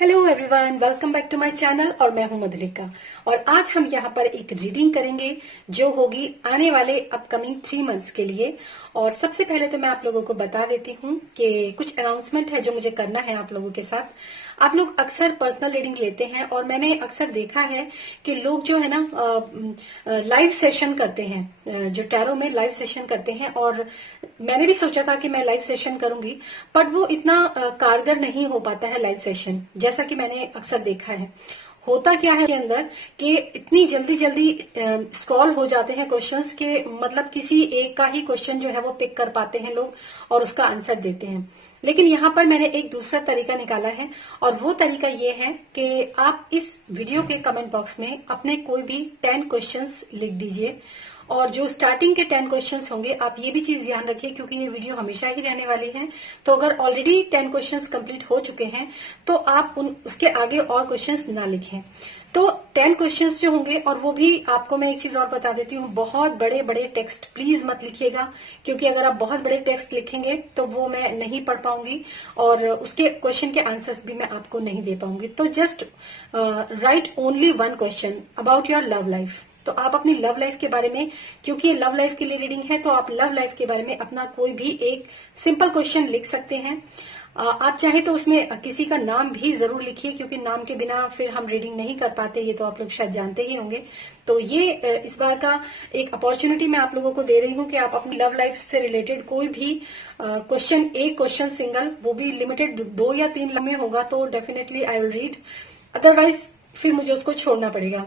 Hello everyone, welcome back to my channel और मैं हूं मधुलिका। और आज हम यहाँ पर एक रीडिंग करेंगे जो होगी आने वाले अपकमिंग 3 मंथ्स के लिए। और सबसे पहले तो मैं आप लोगों को बता देती हूँ कि कुछ अनाउंसमेंट है जो मुझे करना है आप लोगों के साथ। आप लोग अक्सर पर्सनल रीडिंग लेते हैं और मैंने अक्सर देखा है कि लोग जो है ना लाइव सेशन करते हैं, जो टैरो में लाइव सेशन करते हैं। और मैंने भी सोचा था कि मैं लाइव सेशन करूंगी, पर वो इतना कारगर नहीं हो पाता है लाइव सेशन, जैसा कि मैंने अक्सर देखा है। होता क्या है के अंदर कि इतनी जल्दी जल्दी स्क्रॉल हो जाते हैं क्वेश्चंस के, मतलब किसी एक का ही क्वेश्चन जो है वो पिक कर पाते हैं लोग और उसका आंसर देते हैं। लेकिन यहाँ पर मैंने एक दूसरा तरीका निकाला है और वो तरीका ये है कि आप इस वीडियो के कमेंट बॉक्स में अपने कोई भी 10 क्वेश्चंस लिख दीजिए। और जो स्टार्टिंग के 10 क्वेश्चंस होंगे, आप ये भी चीज ध्यान रखिए क्योंकि ये वीडियो हमेशा ही रहने वाली है। तो अगर ऑलरेडी 10 क्वेश्चंस कंप्लीट हो चुके हैं तो आप उसके आगे और क्वेश्चंस ना लिखें। तो 10 क्वेश्चंस जो होंगे, और वो भी आपको मैं एक चीज और बता देती हूँ, बहुत बड़े बड़े टेक्स्ट प्लीज मत लिखिएगा, क्योंकि अगर आप बहुत बड़े टेक्स्ट लिखेंगे तो वो मैं नहीं पढ़ पाऊंगी और उसके क्वेश्चन के आंसर्स भी मैं आपको नहीं दे पाऊंगी। तो just right only one question about your love life. तो आप अपनी लव लाइफ के बारे में, क्योंकि ये लव लाइफ के लिए रीडिंग है, तो आप लव लाइफ के बारे में अपना कोई भी एक सिंपल क्वेश्चन लिख सकते हैं। आप चाहे तो उसमें किसी का नाम भी जरूर लिखिए, क्योंकि नाम के बिना फिर हम रीडिंग नहीं कर पाते, ये तो आप लोग शायद जानते ही होंगे। तो ये इस बार का एक अपॉर्चुनिटी मैं आप लोगों को दे रही हूँ कि आप अपनी लव लाइफ से रिलेटेड कोई भी क्वेश्चन, एक क्वेश्चन सिंगल, वो भी लिमिटेड 2 या 3 में होगा तो definitely I will read, otherwise फिर मुझे उसको छोड़ना पड़ेगा।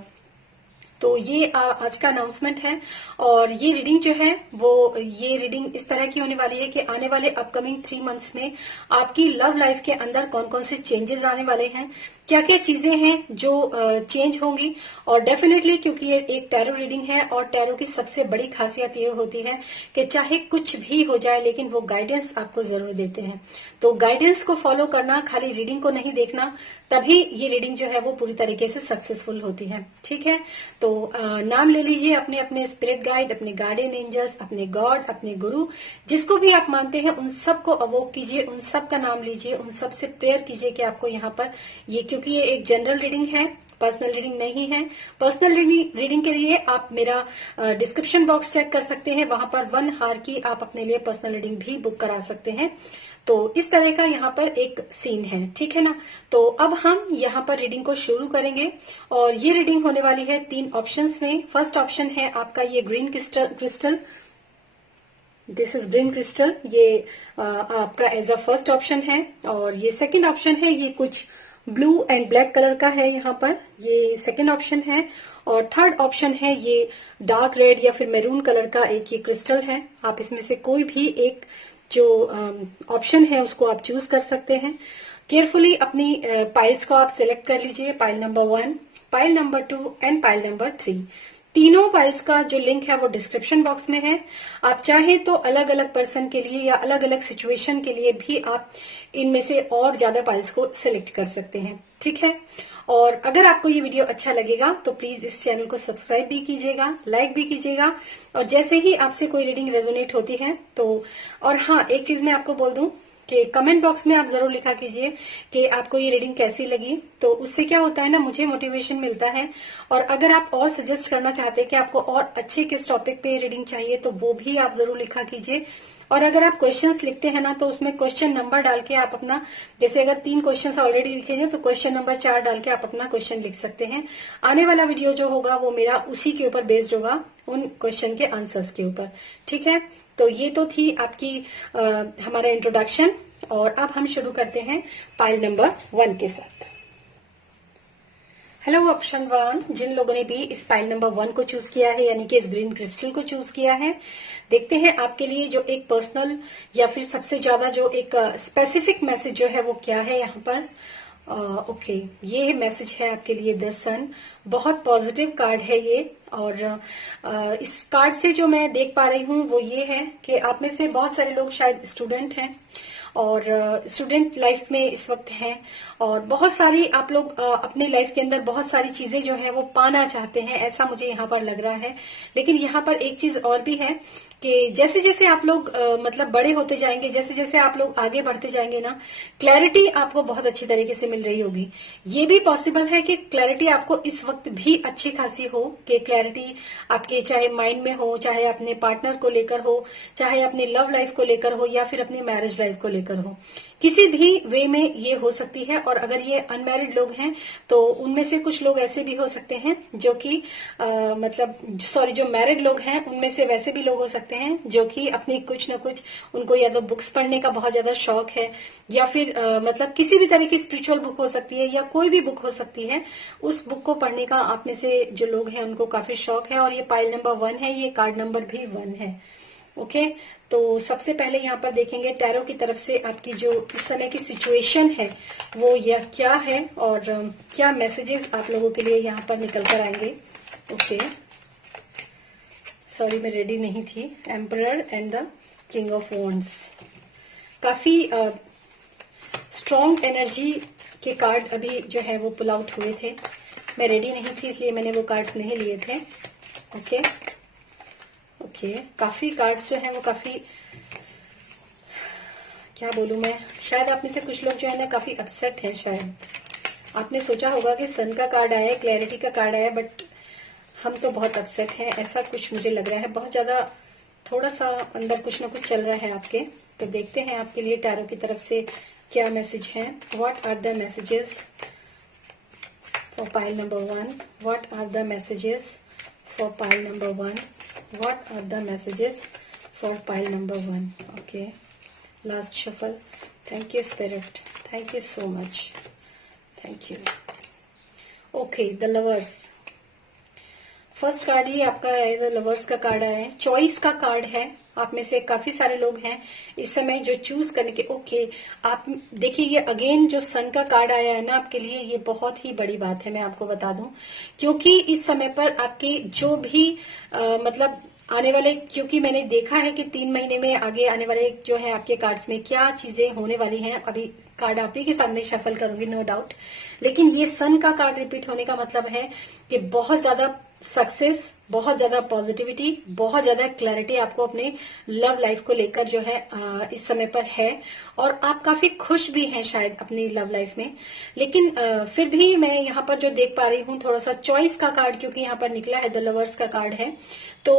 तो ये आज का अनाउंसमेंट है। और ये रीडिंग जो है वो, ये रीडिंग इस तरह की होने वाली है कि आने वाले अपकमिंग 3 मंथ्स में आपकी लव लाइफ के अंदर कौन कौन से चेंजेस आने वाले हैं, क्या क्या चीजें हैं जो चेंज होंगी। और डेफिनेटली क्योंकि ये एक टैरो रीडिंग है और टैरो की सबसे बड़ी खासियत ये होती है कि चाहे कुछ भी हो जाए लेकिन वो गाइडेंस आपको जरूर देते हैं। तो गाइडेंस को फॉलो करना, खाली रीडिंग को नहीं देखना, तभी ये रीडिंग जो है वो पूरी तरीके से सक्सेसफुल होती है। ठीक है, तो नाम ले लीजिए अपने अपने स्पिरिट गाइड, अपने गार्डियन एंजल्स, अपने गॉड, अपने गुरु, जिसको भी आप मानते हैं उन सबको अवोक कीजिए, उन सब का नाम लीजिए, उन सब से प्रेयर कीजिए कि आपको यहाँ पर ये, क्योंकि ये एक जनरल रीडिंग है, पर्सनल रीडिंग नहीं है। पर्सनल रीडिंग के लिए आप मेरा डिस्क्रिप्शन बॉक्स चेक कर सकते हैं, वहां पर 1 आवर की आप अपने लिए पर्सनल रीडिंग भी बुक करा सकते हैं। तो इस तरह का यहाँ पर एक सीन है, ठीक है ना। तो अब हम यहाँ पर रीडिंग को शुरू करेंगे और ये रीडिंग होने वाली है 3 ऑप्शंस में। फर्स्ट ऑप्शन है आपका ये green crystal, this is green crystal, ये आपका एज अ फर्स्ट ऑप्शन है। और ये सेकंड ऑप्शन है, ये कुछ ब्लू एंड ब्लैक कलर का है यहाँ पर, ये सेकंड ऑप्शन है। और थर्ड ऑप्शन है ये डार्क रेड या फिर मैरून कलर का एक ये क्रिस्टल है। आप इसमें से कोई भी एक जो ऑप्शन है उसको आप चूज कर सकते हैं। केयरफुली अपनी पाइल्स को आप सिलेक्ट कर लीजिए, pile number 1, pile number 2 and pile number 3। तीनों फाइल्स का जो लिंक है वो डिस्क्रिप्शन बॉक्स में है। आप चाहें तो अलग अलग पर्सन के लिए या अलग अलग सिचुएशन के लिए भी आप इनमें से और ज्यादा फाइल्स को सिलेक्ट कर सकते हैं, ठीक है। और अगर आपको ये वीडियो अच्छा लगेगा तो प्लीज इस चैनल को सब्सक्राइब भी कीजिएगा, लाइक भी कीजिएगा। और जैसे ही आपसे कोई रीडिंग रेजोनेट होती है तो, और हाँ, एक चीज मैं आपको बोल दूं कि कमेंट बॉक्स में आप जरूर लिखा कीजिए कि आपको ये रीडिंग कैसी लगी। तो उससे क्या होता है ना, मुझे मोटिवेशन मिलता है। और अगर आप और सजेस्ट करना चाहते हैं कि आपको और अच्छे किस टॉपिक पे रीडिंग चाहिए तो वो भी आप जरूर लिखा कीजिए। और अगर आप क्वेश्चंस लिखते हैं ना तो उसमें क्वेश्चन नंबर डाल के आप अपना, जैसे अगर 3 क्वेश्चंस ऑलरेडी लिखे हैं तो क्वेश्चन नंबर 4 डाल के आप अपना क्वेश्चन लिख सकते हैं। आने वाला वीडियो जो होगा वो मेरा उसी के ऊपर बेस्ड होगा, उन क्वेश्चन के आंसर्स के ऊपर, ठीक है। तो ये तो थी आपकी हमारा इंट्रोडक्शन। और अब हम शुरू करते हैं पाइल नंबर 1 के साथ। हेलो ऑप्शन 1, जिन लोगों ने भी इस पाइल नंबर 1 को चूज किया है, यानी कि इस ग्रीन क्रिस्टल को चूज किया है, देखते हैं आपके लिए जो एक पर्सनल या फिर सबसे ज्यादा जो एक स्पेसिफिक मैसेज जो है वो क्या है यहाँ पर। ओके, ये मैसेज है आपके लिए द सन। बहुत पॉजिटिव कार्ड है ये। और इस कार्ड से जो मैं देख पा रही हूँ वो ये है कि आप में से बहुत सारे लोग शायद स्टूडेंट हैं और स्टूडेंट लाइफ में इस वक्त हैं, और बहुत सारी आप लोग अपनी लाइफ के अंदर बहुत सारी चीजें जो है वो पाना चाहते हैं, ऐसा मुझे यहाँ पर लग रहा है। लेकिन यहाँ पर एक चीज और भी है कि जैसे जैसे आप लोग मतलब बड़े होते जाएंगे, जैसे जैसे आप लोग आगे बढ़ते जाएंगे ना, क्लैरिटी आपको बहुत अच्छी तरीके से मिल रही होगी। ये भी पॉसिबल है कि क्लैरिटी आपको इस वक्त भी अच्छी खासी हो, कि क्लैरिटी आपके चाहे माइंड में हो, चाहे अपने पार्टनर को लेकर हो, चाहे अपनी लव लाइफ को लेकर हो, या फिर अपनी मैरिज लाइफ को लेकर हो, किसी भी वे में ये हो सकती है। और अगर ये अनमैरिड लोग हैं तो उनमें से कुछ लोग ऐसे भी हो सकते हैं जो कि मतलब सॉरी, जो मैरिड लोग हैं उनमें से वैसे भी लोग हो सकते हैं जो कि अपनी कुछ ना कुछ, उनको या तो बुक्स पढ़ने का बहुत ज्यादा शौक है, या फिर मतलब किसी भी तरह की स्पिरिचुअल बुक हो सकती है, या कोई भी बुक हो सकती है, उस बुक को पढ़ने का आप में से जो लोग हैं उनको काफी शौक है। और ये पाइल नंबर 1 है, ये कार्ड नंबर भी 1 है। ओके, तो सबसे पहले यहाँ पर देखेंगे टैरो की तरफ से आपकी जो इस समय की सिचुएशन है वो यह क्या है, और क्या मैसेजेस आप लोगों के लिए यहाँ पर निकल कर आएंगे। ओके, सॉरी मैं रेडी नहीं थी। Emperor and the king of wands, काफी स्ट्रॉन्ग एनर्जी के कार्ड अभी जो है वो पुल आउट हुए थे। मैं रेडी नहीं थी इसलिए मैंने वो कार्ड्स नहीं लिए थे। ओके ओके, काफी कार्ड्स जो हैं वो काफी, क्या बोलूं मैं, शायद आप में से कुछ लोग जो है ना काफी अपसेट हैं। शायद आपने सोचा होगा कि सन का कार्ड आया है, क्लैरिटी का कार्ड आया है, बट हम तो बहुत अपसेट हैं, ऐसा कुछ मुझे लग रहा है। बहुत ज्यादा थोड़ा सा अंदर कुछ ना कुछ चल रहा है आपके। तो देखते हैं आपके लिए टैरो की तरफ से क्या मैसेज है। What are the messages for pile number 1? What are the messages for pile number 1? What are the messages for pile number 1? Okay, last shuffle. Thank you spirit, thank you so much, thank you. Okay, the lovers, first card ही आपका है, the lovers का card आया है। Choice का card है। आप में से काफी सारे लोग हैं इस समय जो चूज करने के। ओके, आप देखिए ये अगेन जो सन का कार्ड आया है ना आपके लिए, ये बहुत ही बड़ी बात है, मैं आपको बता दूं, क्योंकि इस समय पर आपके जो भी मतलब आने वाले, क्योंकि मैंने देखा है कि 3 महीने में आगे आने वाले जो है आपके कार्ड्स में क्या चीजें होने वाली हैं। अभी कार्ड आप ही के सामने शफल करूंगी नो डाउट, लेकिन ये सन का कार्ड रिपीट होने का मतलब है कि बहुत ज्यादा सक्सेस, बहुत ज्यादा पॉजिटिविटी, बहुत ज्यादा क्लैरिटी आपको अपने लव लाइफ को लेकर जो है इस समय पर है, और आप काफी खुश भी हैं शायद अपनी लव लाइफ में। लेकिन फिर भी मैं यहाँ पर जो देख पा रही हूँ थोड़ा सा चॉइस का कार्ड, क्योंकि यहाँ पर निकला है द लवर्स का कार्ड है, तो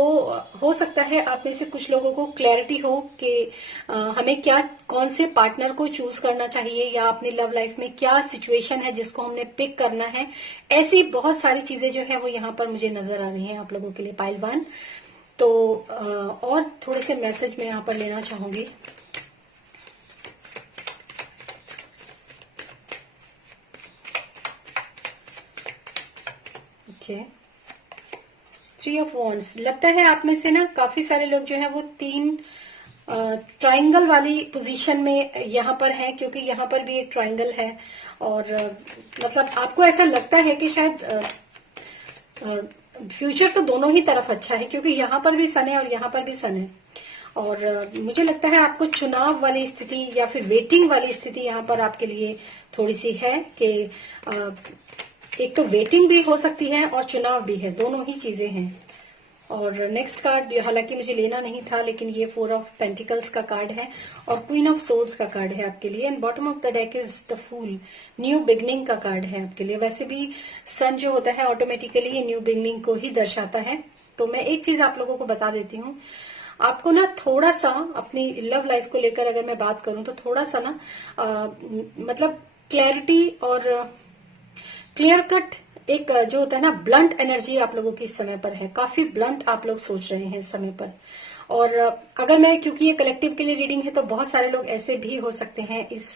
हो सकता है आप में से कुछ लोगों को क्लैरिटी हो कि हमें क्या, कौन से पार्टनर को चूज करना चाहिए, या अपनी लव लाइफ में क्या सिचुएशन है जिसको हमने पिक करना है। ऐसी बहुत सारी चीजें जो है वो यहाँ पर मुझे नजर आ रही हैं आप लोगों के लिए पाइल 1। तो और थोड़े से मैसेज मैं यहाँ पर लेना चाहूंगी। ओके, 3 ऑफ वॉन्ड्स, लगता है आप में से ना काफी सारे लोग जो है वो 3 ट्रायंगल वाली पोजीशन में यहाँ पर है, क्योंकि यहाँ पर भी एक ट्रायंगल है, और मतलब आपको ऐसा लगता है कि शायद फ्यूचर तो दोनों ही तरफ अच्छा है, क्योंकि यहाँ पर भी सन है और यहाँ पर भी सन है। और मुझे लगता है आपको चुनाव वाली स्थिति या फिर वेटिंग वाली स्थिति यहाँ पर आपके लिए थोड़ी सी है कि एक तो वेटिंग भी हो सकती है और चुनाव भी है, दोनों ही चीजें हैं। और नेक्स्ट कार्ड हालांकि मुझे लेना नहीं था, लेकिन ये 4 ऑफ पेंटिकल्स का कार्ड है और क्वीन ऑफ सोर्ड्स का कार्ड है आपके लिए। And bottom of the deck is the fool, new beginning का कार्ड है आपके लिए। वैसे भी सन जो होता है ऑटोमेटिकली न्यू बिगनिंग को ही दर्शाता है। तो मैं एक चीज आप लोगों को बता देती हूँ, आपको ना थोड़ा सा अपनी लव लाइफ को लेकर अगर मैं बात करूं तो थोड़ा सा ना मतलब क्लैरिटी और क्लियर कट एक जो होता है ना ब्लंट एनर्जी आप लोगों की इस समय पर है। काफी ब्लंट आप लोग सोच रहे हैं इस समय पर। और अगर मैं, क्योंकि ये कलेक्टिव के लिए रीडिंग है, तो बहुत सारे लोग ऐसे भी हो सकते हैं इस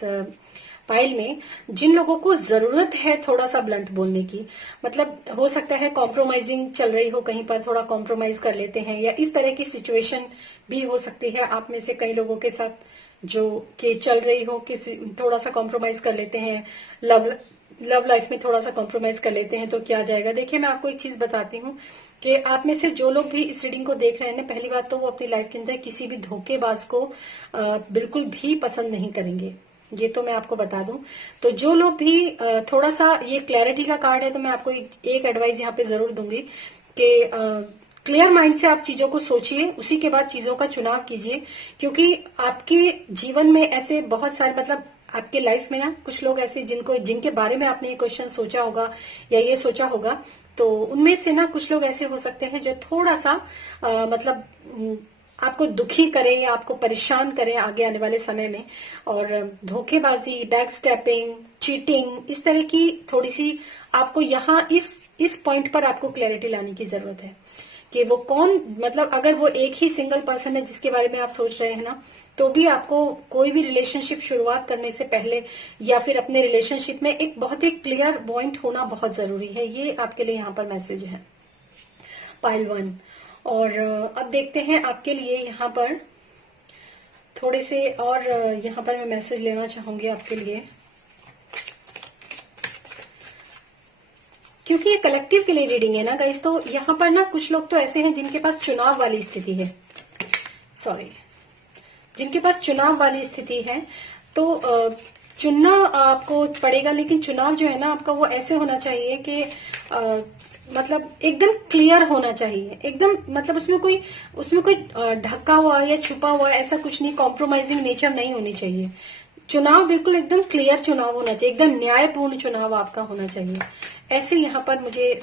पाइल में जिन लोगों को जरूरत है थोड़ा सा ब्लंट बोलने की। मतलब हो सकता है कॉम्प्रोमाइजिंग चल रही हो कहीं पर, थोड़ा कॉम्प्रोमाइज कर लेते हैं, या इस तरह की सिचुएशन भी हो सकती है आप में से कई लोगों के साथ जो कि चल रही हो कि थोड़ा सा कॉम्प्रोमाइज कर लेते हैं लव लव लाइफ में थोड़ा सा कॉम्प्रोमाइज कर लेते हैं तो क्या जाएगा। देखिए मैं आपको एक चीज बताती हूँ कि आप में से जो लोग भी इस रीडिंग को देख रहे हैं ना, पहली बात तो वो अपनी लाइफ के अंदर किसी भी धोखेबाज को बिल्कुल भी पसंद नहीं करेंगे, ये तो मैं आपको बता दूं। तो जो लोग भी थोड़ा सा, ये क्लैरिटी का कार्ड है, तो मैं आपको एक एडवाइस यहाँ पे जरूर दूंगी कि क्लियर माइंड से आप चीजों को सोचिए, उसी के बाद चीजों का चुनाव कीजिए। क्योंकि आपके जीवन में ऐसे बहुत सारे, मतलब आपके लाइफ में ना कुछ लोग ऐसे जिनके बारे में आपने ये क्वेश्चन सोचा होगा या ये सोचा होगा, तो उनमें से ना कुछ लोग ऐसे हो सकते हैं जो थोड़ा सा मतलब आपको दुखी करें या आपको परेशान करें आगे आने वाले समय में। और धोखेबाजी, बैक स्टेपिंग, चीटिंग, इस तरह की थोड़ी सी आपको यहाँ इस पॉइंट पर आपको क्लैरिटी लाने की जरूरत है कि वो कौन, मतलब अगर वो एक ही सिंगल पर्सन है जिसके बारे में आप सोच रहे हैं ना, तो भी आपको कोई भी रिलेशनशिप शुरुआत करने से पहले या फिर अपने रिलेशनशिप में एक बहुत ही क्लियर पॉइंट होना बहुत जरूरी है। ये आपके लिए यहाँ पर मैसेज है पाइल 1। और अब देखते हैं आपके लिए यहाँ पर थोड़े से और यहाँ पर मैं मैसेज लेना चाहूंगी आपके लिए, क्योंकि ये कलेक्टिव के लिए रीडिंग है ना गाइस। तो यहाँ पर ना कुछ लोग तो ऐसे हैं जिनके पास चुनाव वाली स्थिति है, जिनके पास चुनाव वाली स्थिति है, तो चुनना आपको पड़ेगा। लेकिन चुनाव जो है ना आपका, वो ऐसे होना चाहिए कि मतलब एकदम क्लियर होना चाहिए, एकदम मतलब उसमें कोई ढका हुआ या छुपा हुआ ऐसा कुछ नहीं, कॉम्प्रोमाइजिंग नेचर नहीं होनी चाहिए। चुनाव बिल्कुल एकदम क्लियर चुनाव होना चाहिए, एकदम न्यायपूर्ण चुनाव आपका होना चाहिए। ऐसे यहाँ पर मुझे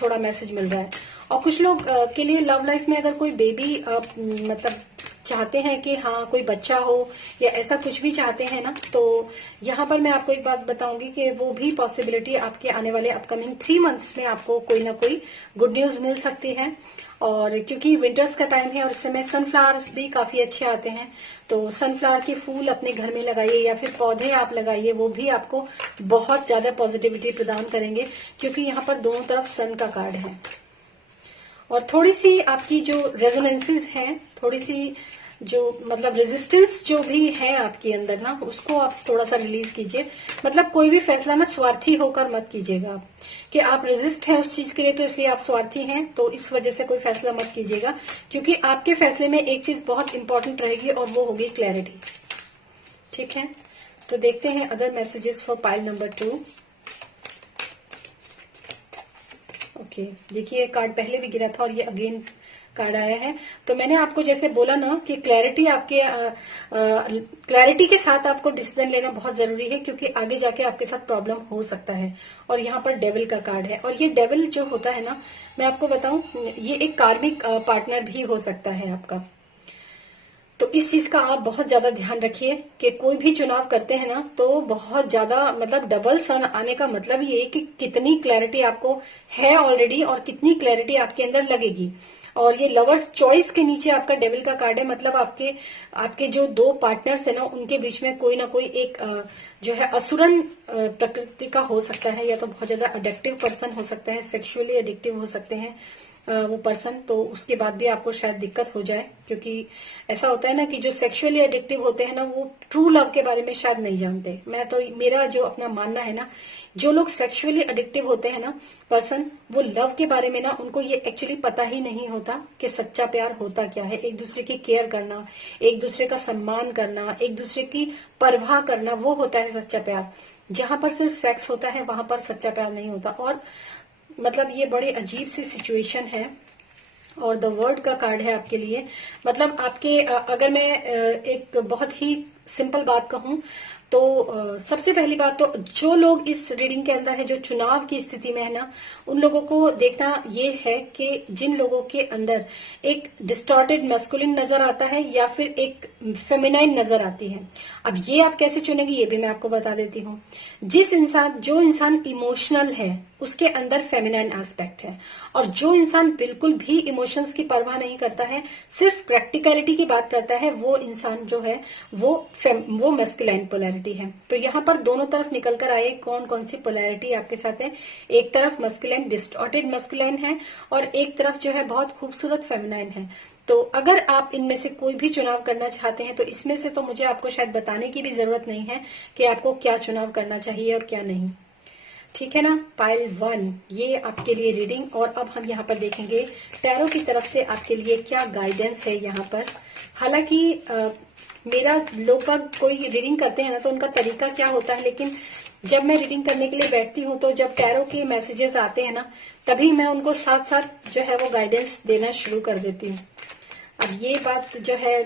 थोड़ा मैसेज मिल रहा है। और कुछ लोग के लिए लव लाइफ में अगर कोई बेबी मतलब चाहते हैं कि हाँ कोई बच्चा हो या ऐसा कुछ भी चाहते हैं ना, तो यहाँ पर मैं आपको एक बात बताऊंगी कि वो भी पॉसिबिलिटी आपके आने वाले अपकमिंग 3 मंथ्स में आपको कोई ना कोई गुड न्यूज मिल सकती है। और क्योंकि विंटर्स का टाइम है और इस समय सनफ्लावर्स भी काफी अच्छे आते हैं, तो सनफ्लावर के फूल अपने घर में लगाइए या फिर पौधे आप लगाइए, वो भी आपको बहुत ज्यादा पॉजिटिविटी प्रदान करेंगे। क्योंकि यहाँ पर दोनों तरफ सन का कार्ड है। और थोड़ी सी आपकी जो रेजोनेंसेस हैं, थोड़ी सी जो मतलब रेजिस्टेंस जो भी है आपके अंदर ना, उसको आप थोड़ा सा रिलीज कीजिए। मतलब कोई भी फैसला ना स्वार्थी होकर मत कीजिएगा आप, कि आप रेजिस्ट हैं उस चीज के लिए तो इसलिए आप स्वार्थी हैं, तो इस वजह से कोई फैसला मत कीजिएगा। क्योंकि आपके फैसले में एक चीज बहुत इंपॉर्टेंट रहेगी और वो होगी क्लैरिटी। ठीक है, तो देखते हैं other messages for pile number 2। Okay, देखिए कार्ड पहले भी गिरा था और ये अगेन कार्ड आया है। तो मैंने आपको जैसे बोला ना कि क्लैरिटी आपके क्लैरिटी के साथ आपको डिसीजन लेना बहुत जरूरी है, क्योंकि आगे जाके आपके साथ प्रॉब्लम हो सकता है। और यहाँ पर डेविल का कार्ड है, और ये डेविल जो होता है ना, मैं आपको बताऊं, ये एक कार्मिक पार्टनर भी हो सकता है आपका। तो इस चीज का आप बहुत ज्यादा ध्यान रखिए कि कोई भी चुनाव करते हैं ना, तो बहुत ज्यादा मतलब डबल सन आने का मतलब ये है कि कितनी क्लैरिटी आपको है ऑलरेडी और कितनी क्लैरिटी आपके अंदर लगेगी। और ये लवर्स चॉइस के नीचे आपका डेविल का कार्ड है, मतलब आपके जो 2 पार्टनर्स है ना, उनके बीच में कोई ना कोई एक जो है असुरन प्रकृति का हो सकता है, या तो बहुत ज्यादा अडिक्टिव पर्सन हो सकता है, सेक्सुअली एडिक्टिव हो सकते हैं वो पर्सन। तो उसके बाद भी आपको शायद दिक्कत हो जाए, क्योंकि ऐसा होता है ना कि जो सेक्सुअली एडिक्टिव होते हैं ना, वो ट्रू लव के बारे में शायद नहीं जानते। मैं तो, मेरा जो अपना मानना है ना, जो लोग सेक्सुअली एडिक्टिव होते हैं ना पर्सन, वो लव के बारे में ना उनको ये एक्चुअली पता ही नहीं होता कि सच्चा प्यार होता क्या है। एक दूसरे की केयर करना, एक दूसरे का सम्मान करना, एक दूसरे की परवाह करना, वो होता है सच्चा प्यार। जहां पर सिर्फ सेक्स होता है वहां पर सच्चा प्यार नहीं होता। और मतलब ये बड़ी अजीब सी सिचुएशन है। और द वर्ड का कार्ड है आपके लिए, मतलब आपके अगर मैं एक बहुत ही सिंपल बात कहूं तो सबसे पहली बात तो जो लोग इस रीडिंग के अंदर है, जो चुनाव की स्थिति में है ना, उन लोगों को देखना ये है कि जिन लोगों के अंदर एक डिस्टॉर्टेड मैस्कुलिन नजर आता है या फिर एक फेमिनाइन नजर आती है। अब ये आप कैसे चुनेंगे ये भी मैं आपको बता देती हूँ। जो इंसान इमोशनल है उसके अंदर फेमिनाइन एस्पेक्ट है, और जो इंसान बिल्कुल भी इमोशंस की परवाह नहीं करता है, सिर्फ प्रैक्टिकलिटी की बात करता है, वो इंसान जो है वो मैस्कुलाइन पोलैरिटी है। तो यहाँ पर दोनों तरफ निकल कर आए कौन कौन सी पोलैरिटी आपके साथ है। एक तरफ मैस्कुलाइन, डिस्टॉर्टेड मैस्कुलाइन है, और एक तरफ जो है बहुत खूबसूरत फेमिनाइन है। तो अगर आप इनमें से कोई भी चुनाव करना चाहते हैं, तो इसमें से तो मुझे आपको शायद बताने की भी जरूरत नहीं है कि आपको क्या चुनाव करना चाहिए और क्या नहीं। ठीक है ना, पाइल 1 ये आपके लिए रीडिंग। और अब हम यहाँ पर देखेंगे टैरो की तरफ से आपके लिए क्या गाइडेंस है यहाँ पर। हालांकि मेरा लोग कोई रीडिंग करते हैं ना तो उनका तरीका क्या होता है, लेकिन जब मैं रीडिंग करने के लिए बैठती हूँ तो जब टैरो के मैसेजेस आते हैं ना तभी मैं उनको साथ साथ जो है वो गाइडेंस देना शुरू कर देती हूँ। अब ये बात जो है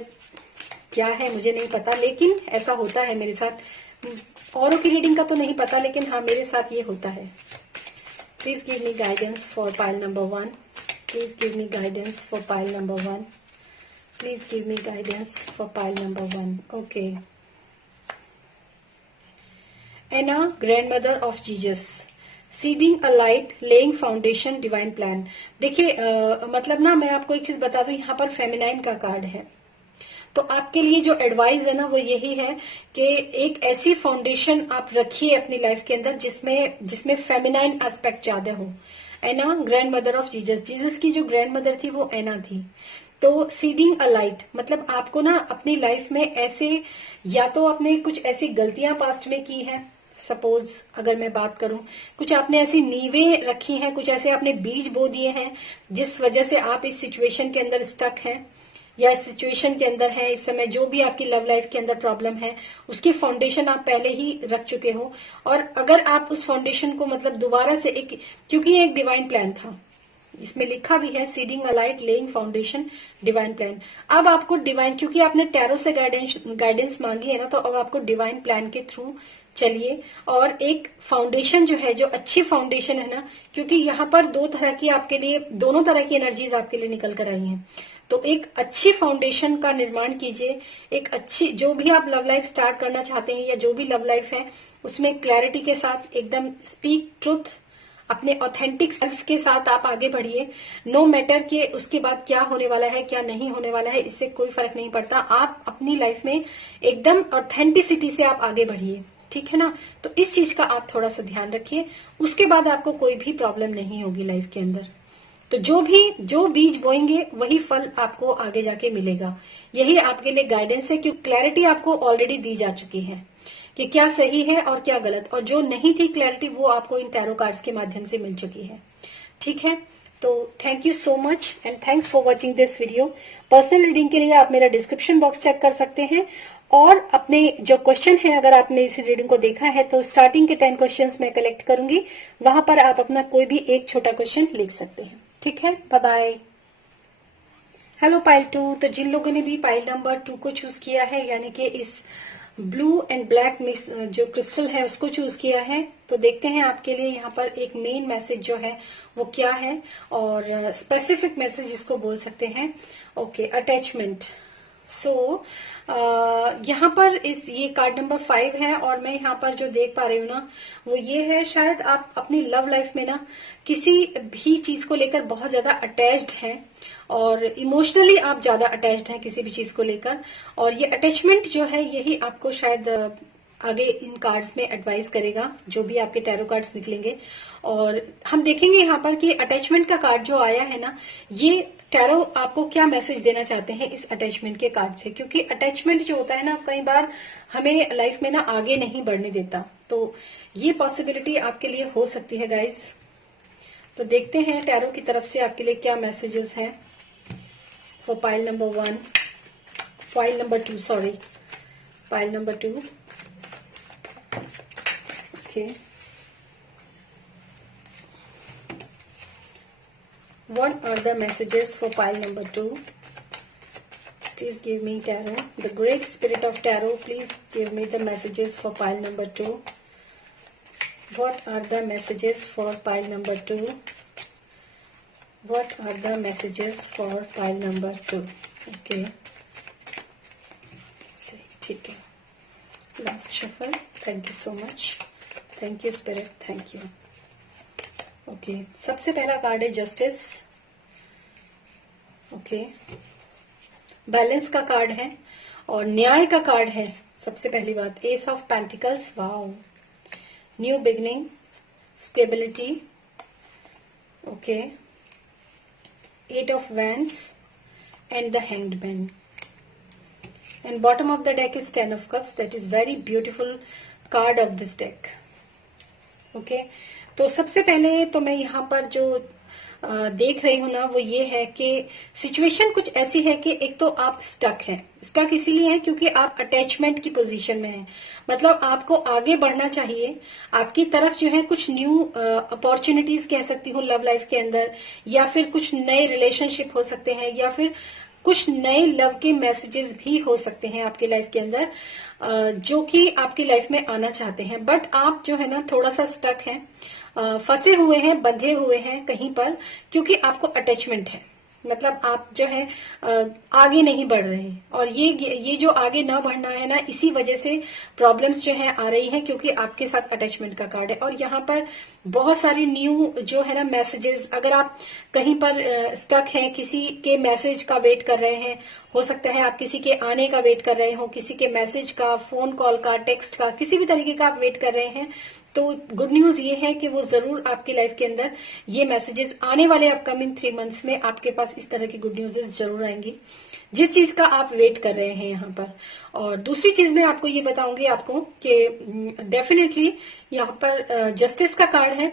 क्या है मुझे नहीं पता, लेकिन ऐसा होता है मेरे साथ। औरों की रीडिंग का तो नहीं पता, लेकिन हाँ मेरे साथ ये होता है। Please give me guidance for pile number 1। Please give me guidance for pile number 1। Please give me guidance for pile number 1। Okay, Anna, grandmother of Jesus, seeding a light, laying foundation, divine plan. देखिए मतलब ना मैं आपको एक चीज बता दूं, यहाँ पर फेमिनाइन का कार्ड है। तो आपके लिए जो एडवाइस है ना वो यही है कि एक ऐसी फाउंडेशन आप रखिए अपनी लाइफ के अंदर जिसमें फेमिनाइन एस्पेक्ट ज्यादा हो। Anna, grandmother of Jesus, Jesus की जो ग्रैंड मदर थी वो एना थी। तो सीडिंग अ लाइट मतलब आपको ना अपनी लाइफ में ऐसे, या तो आपने कुछ ऐसी गलतियां पास्ट में की है, सपोज अगर मैं बात करूं, कुछ आपने ऐसी नींवें रखी हैं, कुछ ऐसे आपने बीज बो दिए हैं जिस वजह से आप इस सिचुएशन के अंदर स्टक हैं या इस सिचुएशन के अंदर है इस समय। जो भी आपकी लव लाइफ के अंदर प्रॉब्लम है उसकी फाउंडेशन आप पहले ही रख चुके हो। और अगर आप उस फाउंडेशन को मतलब दोबारा से एक, क्योंकि ये एक डिवाइन प्लान था, इसमें लिखा भी है seeding a light, laying foundation, divine plan. अब आपको डिवाइन, क्योंकि आपने टैरो से गाइडेंस मांगी है ना, तो अब आपको डिवाइन प्लान के थ्रू चलिए और एक फाउंडेशन जो है, जो अच्छी फाउंडेशन है ना, क्योंकि यहाँ पर दो तरह की आपके लिए, दोनों तरह की एनर्जीज आपके लिए निकल कर आई हैं। तो एक अच्छी फाउंडेशन का निर्माण कीजिए। एक अच्छी, जो भी आप लव लाइफ स्टार्ट करना चाहते हैं या जो भी लव लाइफ है उसमें क्लैरिटी के साथ एकदम स्पीक ट्रुथ, अपने ऑथेंटिक सेल्फ के साथ आप आगे बढ़िए। नो मैटर कि उसके बाद क्या होने वाला है क्या नहीं होने वाला है, इससे कोई फर्क नहीं पड़ता। आप अपनी लाइफ में एकदम ऑथेंटिसिटी से आप आगे बढ़िए, ठीक है ना। तो इस चीज का आप थोड़ा सा ध्यान रखिए, उसके बाद आपको कोई भी प्रॉब्लम नहीं होगी लाइफ के अंदर। तो जो बीज बोएंगे वही फल आपको आगे जाके मिलेगा। यही आपके लिए गाइडेंस है, क्योंकि क्लैरिटी आपको ऑलरेडी दी जा चुकी है कि क्या सही है और क्या गलत, और जो नहीं थी क्लैरिटी वो आपको इन टैरो कार्ड्स के माध्यम से मिल चुकी है, ठीक है। तो thank you so much and thanks for watching this video. Personal reading के लिए आप मेरा डिस्क्रिप्शन बॉक्स चेक कर सकते हैं, और अपने जो क्वेश्चन है, अगर आपने इस रीडिंग को देखा है तो स्टार्टिंग के 10 क्वेश्चंस मैं कलेक्ट करूंगी, वहां पर आप अपना कोई भी एक छोटा क्वेश्चन लिख सकते हैं, ठीक है। Bye bye. हेलो पाइल 2, तो जिन लोगों ने भी पाइल नंबर 2 को चूज किया है, यानी कि इस ब्लू एंड ब्लैक मिक्स जो क्रिस्टल है उसको चूज किया है, तो देखते हैं आपके लिए यहाँ पर एक मेन मैसेज जो है वो क्या है, और स्पेसिफिक मैसेज जिसको बोल सकते हैं। Okay, attachment. सो यहाँ पर ये कार्ड नंबर 5 है, और मैं यहाँ पर जो देख पा रही हूँ ना वो ये है, शायद आप अपनी लव लाइफ में ना किसी भी चीज को लेकर बहुत ज्यादा अटैच्ड हैं, और इमोशनली आप ज्यादा अटैच्ड हैं किसी भी चीज को लेकर। और ये अटैचमेंट जो है यही आपको शायद आगे इन कार्ड्स में एडवाइस करेगा, जो भी आपके टैरो कार्ड्स निकलेंगे। और हम देखेंगे यहाँ पर कि अटैचमेंट का कार्ड जो आया है ना, ये टैरो आपको क्या मैसेज देना चाहते हैं इस अटैचमेंट के कार्ड से, क्योंकि अटैचमेंट जो होता है ना कई बार हमें लाइफ में ना आगे नहीं बढ़ने देता। तो ये पॉसिबिलिटी आपके लिए हो सकती है गाइस। तो देखते हैं टैरो की तरफ से आपके लिए क्या मैसेजेस हैं for pile number 1, pile number 2, sorry, pile number 2। Okay, what are the messages for pile number 2? Please give me tarot, the great spirit of tarot, please give me the messages for pile number 2. What are the messages for pile number 2? What are the messages for pile number 2? Okay, ठीक है, last shuffle. Thank you so much, thank you spirit, thank you. Okay, सबसे पहला card है justice. Okay, balance का card है और न्याय का कार्ड है। सबसे पहली बात, ace of pentacles, wow, new beginning, stability. Okay, eight of wands and the hanged man, and bottom of the deck is 10 of cups, that is very beautiful card of this deck. Okay, तो सबसे पहले तो मैं यहाँ पर जो देख रही हूँ ना, वो ये है कि सिचुएशन कुछ ऐसी है कि एक तो आप स्टक हैं। स्टक इसीलिए है क्योंकि आप अटैचमेंट की पोजीशन में हैं। मतलब आपको आगे बढ़ना चाहिए, आपकी तरफ जो है कुछ न्यू अपॉर्चुनिटीज कह सकती हूँ लव लाइफ के अंदर, या फिर कुछ नए रिलेशनशिप हो सकते हैं, या फिर कुछ नए लव के मैसेजेस भी हो सकते हैं आपकी लाइफ के अंदर, जो कि आपकी लाइफ में आना चाहते हैं। बट आप जो है ना थोड़ा सा स्टक हैं, फंसे हुए हैं, बंधे हुए हैं कहीं पर, क्योंकि आपको अटैचमेंट है। मतलब आप जो है आगे नहीं बढ़ रहे, और ये जो आगे ना बढ़ना है ना, इसी वजह से प्रॉब्लम्स जो है आ रही हैं, क्योंकि आपके साथ अटैचमेंट का कार्ड है। और यहाँ पर बहुत सारी न्यू जो है ना मैसेजेस, अगर आप कहीं पर स्टक हैं, किसी के मैसेज का वेट कर रहे हैं, हो सकता है आप किसी के आने का वेट कर रहे हो, किसी के मैसेज का, फोन कॉल का, टेक्स्ट का, किसी भी तरीके का आप वेट कर रहे हैं, तो गुड न्यूज ये है कि वो जरूर आपकी लाइफ के अंदर ये मैसेजेस आने वाले अपकमिंग 3 मंथ्स में आपके पास इस तरह की गुड न्यूज़ जरूर आएंगी, जिस चीज का आप वेट कर रहे हैं यहाँ पर। और दूसरी चीज मैं आपको ये बताऊंगी आपको कि डेफिनेटली यहाँ पर जस्टिस का कार्ड है।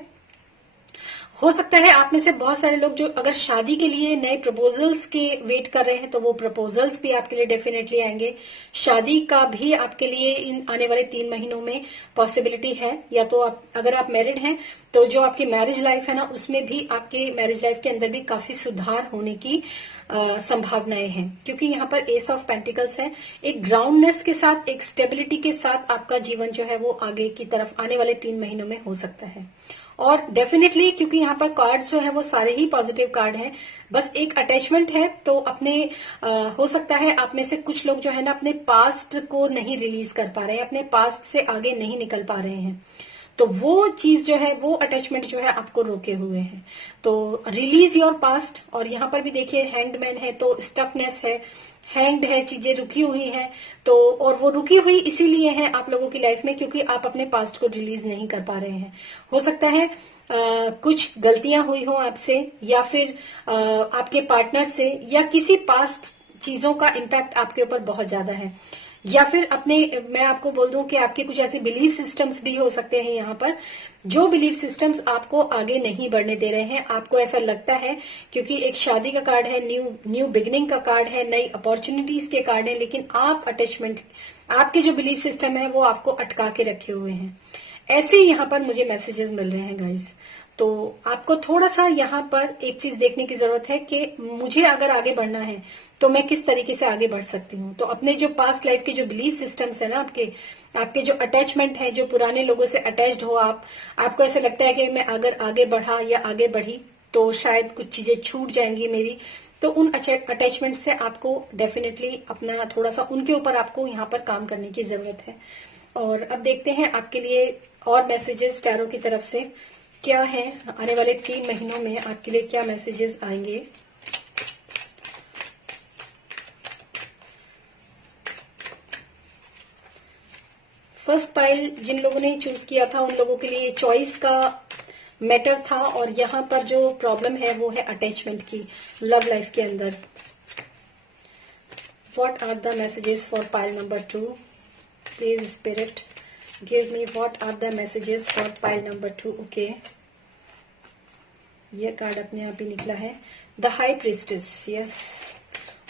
हो सकता है आप में से बहुत सारे लोग जो अगर शादी के लिए नए प्रपोजल्स के वेट कर रहे हैं, तो वो प्रपोजल्स भी आपके लिए डेफिनेटली आएंगे। शादी का भी आपके लिए इन आने वाले 3 महीनों में पॉसिबिलिटी है। या तो आप अगर आप मैरिड हैं तो जो आपकी मैरिज लाइफ है ना, उसमें भी आपकी मैरिज लाइफ के अंदर भी काफी सुधार होने की संभावनाएं हैं, क्योंकि यहाँ पर एस ऑफ पेंटिकल्स है। एक ग्राउंडनेस के साथ, एक स्टेबिलिटी के साथ आपका जीवन जो है वो आगे की तरफ आने वाले 3 महीनों में हो सकता है। और डेफिनेटली क्योंकि यहाँ पर कार्ड जो है वो सारे ही पॉजिटिव कार्ड हैं, बस एक अटैचमेंट है। तो अपने हो सकता है आप में से कुछ लोग जो है ना अपने पास्ट को नहीं रिलीज कर पा रहे हैं, अपने पास्ट से आगे नहीं निकल पा रहे हैं, तो वो चीज जो है, वो अटैचमेंट जो है आपको रोके हुए हैं। तो रिलीज योर पास्ट। और यहाँ पर भी देखिए हैंग्ड मैन है, तो स्टकनेस है, हैंग्ड है, चीजें रुकी हुई हैं। तो और वो रुकी हुई इसीलिए है आप लोगों की लाइफ में क्योंकि आप अपने पास्ट को रिलीज नहीं कर पा रहे हैं। हो सकता है कुछ गलतियां हुई हो आपसे, या फिर आपके पार्टनर से, या किसी पास्ट चीजों का इम्पैक्ट आपके ऊपर बहुत ज्यादा है, या फिर अपने, मैं आपको बोल दूं कि आपके कुछ ऐसे बिलीफ सिस्टम्स भी हो सकते हैं यहाँ पर, जो बिलीफ सिस्टम्स आपको आगे नहीं बढ़ने दे रहे हैं। आपको ऐसा लगता है, क्योंकि एक शादी का कार्ड है, न्यू बिगिनिंग का कार्ड है, नई अपॉर्चुनिटीज के कार्ड है, लेकिन आप अटैचमेंट, आपके जो बिलीफ सिस्टम है वो आपको अटका के रखे हुए हैं। ऐसे ही यहाँ पर मुझे मैसेजेस मिल रहे हैं गाइस। तो आपको थोड़ा सा यहाँ पर एक चीज देखने की जरूरत है कि मुझे अगर आगे बढ़ना है तो मैं किस तरीके से आगे बढ़ सकती हूँ। तो अपने जो पास्ट लाइफ के जो बिलीफ सिस्टम्स है ना, आपके जो अटैचमेंट है, जो पुराने लोगों से अटैच्ड हो आपको ऐसा लगता है कि मैं अगर आगे बढ़ा या आगे बढ़ी तो शायद कुछ चीजें छूट जाएंगी मेरी, तो उन अटैचमेंट से आपको डेफिनेटली अपना थोड़ा सा उनके ऊपर आपको यहाँ पर काम करने की जरूरत है। और अब देखते हैं आपके लिए और मैसेजेस टैरो की तरफ से क्या है, आने वाले 3 महीनों में आपके लिए क्या मैसेजेस आएंगे। फर्स्ट पाइल जिन लोगों ने चूज किया था उन लोगों के लिए चॉइस का मैटर था, और यहाँ पर जो प्रॉब्लम है वो है अटैचमेंट की लव लाइफ के अंदर। What are the messages for pile number 2? Please spirit give me what are the messages for pile number 2। Okay, ये कार्ड अपने आप ही निकला है, the high priestess. Yes,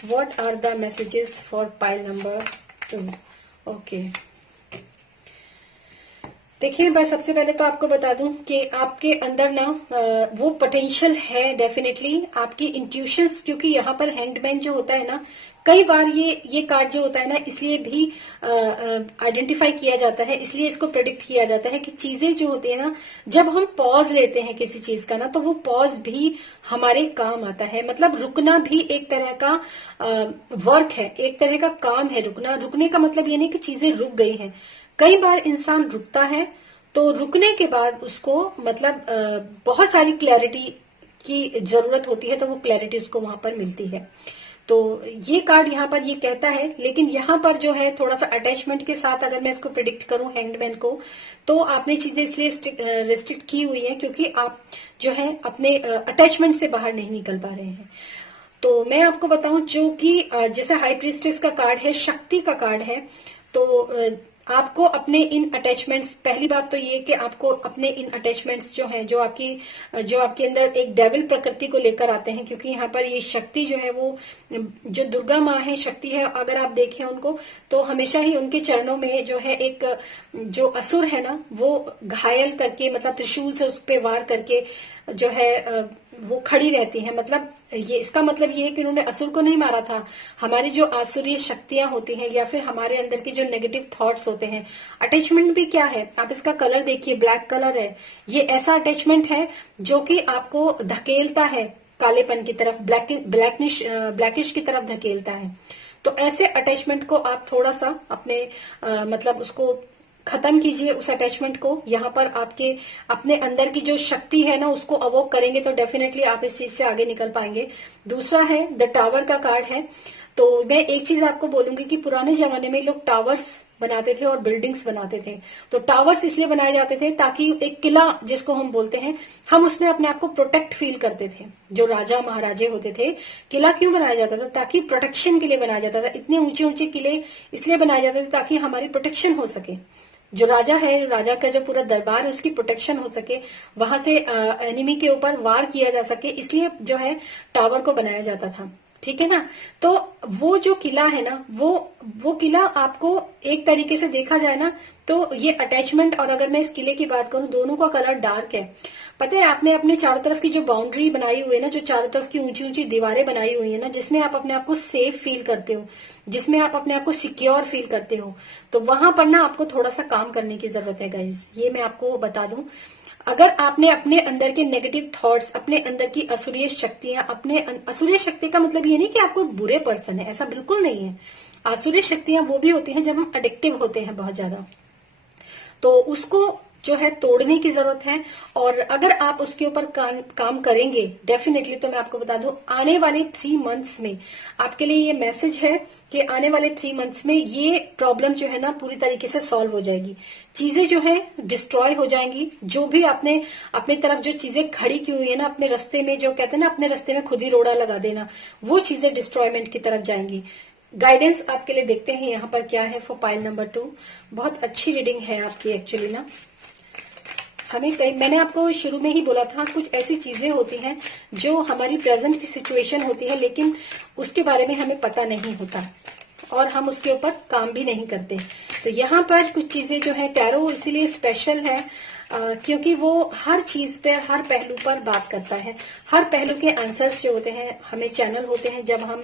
what are the messages for pile number 2? Okay, देखिए मैं सबसे पहले तो आपको बता दूं कि आपके अंदर ना वो पोटेंशियल है डेफिनेटली, आपकी इंट्यूशंस, क्योंकि यहाँ पर हैंग्डमैन जो होता है ना, कई बार ये कार्ड जो होता है ना, इसलिए भी आइडेंटिफाई किया जाता है, इसलिए इसको प्रेडिक्ट किया जाता है कि चीजें जो होती है ना, जब हम पॉज लेते हैं किसी चीज का ना, तो वो पॉज भी हमारे काम आता है। मतलब रुकना भी एक तरह का वर्क है, एक तरह का काम है रुकना। रुकने का मतलब ये नहीं कि चीजें रुक गई हैं, कई बार इंसान रुकता है तो रुकने के बाद उसको मतलब बहुत सारी क्लैरिटी की जरूरत होती है, तो वो क्लैरिटी उसको वहां पर मिलती है। तो ये कार्ड यहाँ पर ये कहता है, लेकिन यहाँ पर जो है थोड़ा सा अटैचमेंट के साथ अगर मैं इसको प्रिडिक्ट करूं हैंगमैन को, तो आपने चीजें इसलिए रेस्ट्रिक्ट की हुई है क्योंकि आप जो है अपने अटैचमेंट से बाहर नहीं निकल पा रहे हैं। तो मैं आपको बताऊं, जो कि जैसे हाई प्रीस्टेस का कार्ड है, शक्ति का कार्ड है, तो आपको अपने इन अटैचमेंट्स, पहली बात तो ये कि आपको अपने इन अटैचमेंट्स जो हैं, जो आपके अंदर एक डेविल प्रकृति को लेकर आते हैं, क्योंकि यहाँ पर ये शक्ति जो है वो, जो दुर्गा माँ है, शक्ति है, अगर आप देखें उनको तो हमेशा ही उनके चरणों में जो है एक जो असुर है ना, वो घायल करके, मतलब त्रिशूल से उस पे वार करके जो है वो खड़ी रहती है। मतलब ये, इसका मतलब ये है कि उन्होंने असुर को नहीं मारा था। हमारी जो आसुरीय शक्तियां होती हैं या फिर हमारे अंदर के जो नेगेटिव थॉट्स होते हैं, अटैचमेंट भी क्या है, आप इसका कलर देखिए, ब्लैक कलर है। ये ऐसा अटैचमेंट है जो कि आपको धकेलता है कालेपन की तरफ, ब्लैकिश की तरफ धकेलता है। तो ऐसे अटैचमेंट को आप थोड़ा सा अपने मतलब उसको खत्म कीजिए, उस अटैचमेंट को। यहाँ पर आपके अपने अंदर की जो शक्ति है ना, उसको अवोक करेंगे तो डेफिनेटली आप इस चीज से आगे निकल पाएंगे। दूसरा है द टावर का कार्ड है। तो मैं एक चीज आपको बोलूंगी कि पुराने जमाने में लोग टावर्स बनाते थे और बिल्डिंग्स बनाते थे। तो टावर्स इसलिए बनाए जाते थे ताकि एक किला जिसको हम बोलते हैं, हम उसमें अपने आप को प्रोटेक्ट फील करते थे। जो राजा महाराजे होते थे, किला क्यों बनाया जाता था? ताकि प्रोटेक्शन के लिए बनाया जाता था। इतने ऊंचे ऊंचे किले इसलिए बनाए जाते थे ताकि हमारी प्रोटेक्शन हो सके। जो राजा है, राजा का जो पूरा दरबार है, उसकी प्रोटेक्शन हो सके, वहां से एनिमी के ऊपर वार किया जा सके, इसलिए जो है टावर को बनाया जाता था। ठीक है ना? तो वो जो किला है ना, वो किला आपको एक तरीके से देखा जाए ना तो ये अटैचमेंट, और अगर मैं इस किले की बात करूं, दोनों का कलर डार्क है। पता है, आपने अपने चारों तरफ की जो बाउंड्री बनाई हुई है ना, जो चारों तरफ की ऊंची ऊंची दीवारें बनाई हुई है ना, जिसमें आप अपने आप को सेफ फील करते हो, जिसमें आप अपने आप को सिक्योर फील करते हो, तो वहां पर ना आपको थोड़ा सा काम करने की जरूरत है गाइज। ये मैं आपको बता दूं, अगर आपने अपने अंदर के नेगेटिव थॉट्स, अपने अंदर की असुरीय शक्तियां, असुरीय शक्ति का मतलब ये नहीं कि आप कोई बुरे पर्सन है, ऐसा बिल्कुल नहीं है। असुरीय शक्तियां वो भी होती हैं जब हम एडिक्टिव होते हैं बहुत ज्यादा, तो उसको जो है तोड़ने की जरूरत है। और अगर आप उसके ऊपर काम करेंगे डेफिनेटली, तो मैं आपको बता दूं, आने वाले 3 मंथ्स में आपके लिए ये मैसेज है कि आने वाले 3 मंथ्स में ये प्रॉब्लम जो है ना पूरी तरीके से सॉल्व हो जाएगी। चीजें जो है डिस्ट्रॉय हो जाएंगी। जो भी आपने अपनी तरफ जो चीजें खड़ी की हुई है ना अपने रास्ते में, जो कहते हैं ना अपने रास्ते में खुद ही रोड़ा लगा देना, वो चीजें डिस्ट्रॉयमेंट की तरफ जाएंगी। गाइडेंस आपके लिए देखते हैं यहाँ पर क्या है फॉर पाइल नंबर 2। बहुत अच्छी रीडिंग है आपकी एक्चुअली ना। मैंने आपको शुरू में ही बोला था, कुछ ऐसी चीजें होती हैं जो हमारी प्रेजेंट की सिचुएशन होती है, लेकिन उसके बारे में हमें पता नहीं होता और हम उसके ऊपर काम भी नहीं करते। तो यहाँ पर कुछ चीजें जो है, टैरो इसीलिए स्पेशल है क्योंकि वो हर चीज पे, हर पहलू पर बात करता है। हर पहलू के आंसर्स जो होते हैं, हमें चैनल होते हैं जब हम